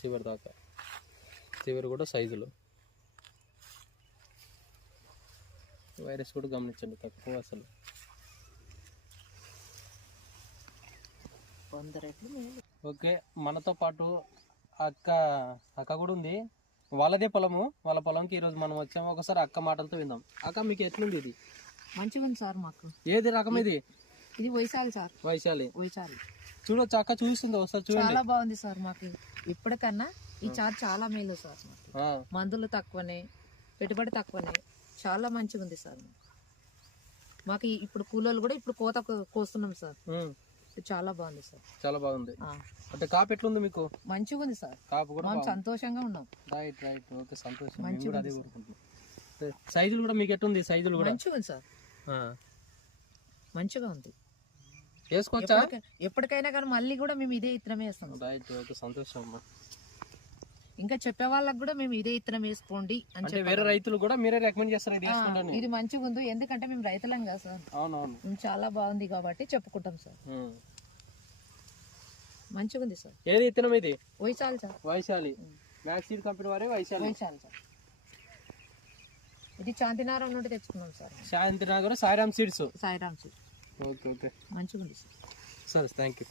చివరి దాకా, చివరి కూడా సైజులు. వైరస్ కూడా గమనించండి, తక్కువ అసలు. ఓకే, మనతో పాటు అక్క కూడా ఉంది. వాళ్ళదే పొలము, వాళ్ళ పొలంకి ఈరోజు మనం వచ్చాము. ఒకసారి అక్క మాటలతో విందాం. అక్క మీకు ఎట్లుంది? ఇది మంచిగా ఉంది సార్. మాకు ఏది రకం ఇది? ఇది వైశాలి సార్. వైశాలి. వైశాలి చూడొచ్చు, అక్క చూస్తుంది ఒకసారి చూడండి. చాలా బాగుంది సార్. మాకు ఇప్పటికన్నా ఈ చార్ చాలా మేలు సార్. మందులు తక్కువనే, పెట్టుబడి తక్కువనే, చాలా మంచిగా ఉంది సార్. మాకు ఇప్పుడు కూలోళ్ళు కూడా ఇప్పుడు కోత కోస్తున్నాం సార్. చాలా బాగుంది సార్. చాలా బాగుంది. అంటే కాపు ఎట్లుంది మీకు? మంచిగా ఉంది సార్. కాపు కూడా మనం సంతోషంగా ఉన్నాం. రైట్ రైట్, ఓకే, సంతోషం. అదే కోరుకుంటున్నాం. సైజులు కూడా మీకు ఎట్లుంది? సైజులు కూడా మంచిగా ఉంది సార్. మంచిగా ఉంది. వేసుకోవచ్చా? ఎప్పటికైనా కానీ మళ్ళీ కూడా మేము ఇదే ఇత్తనం వేస్తాం. రైట్, ఓకే, సంతోషం అమ్మా. ఇంకా చెప్పే వాళ్ళకి కూడా మేము ఇదే ఇత్తనం వేసుకోండి అని చెప్పి వేరే రైతులు కూడా మీరే రికమెండ్ చేస్తారు ఇది మంచిగా ఉంది. ఎందుకంటే మేము రైతులం కదా సార్. అవునవును, మేము చాలా బాగుంది కాబట్టి చెప్పుకుంటాం సార్. మంచిగా ఉంది సార్. ఏది ఇత్తనం ఇది? Vaishali sir. Vaishali max seed company వారే వైశాలి. వైశాలి సార్. ఇది శాంతినగరం నుండి తెచ్చుకున్నాం sir. Shantinagar Sairam seeds. Sairam seeds. Okay okay, మంచిగా ఉంది సార్. సరే, థ్యాంక్ యూ.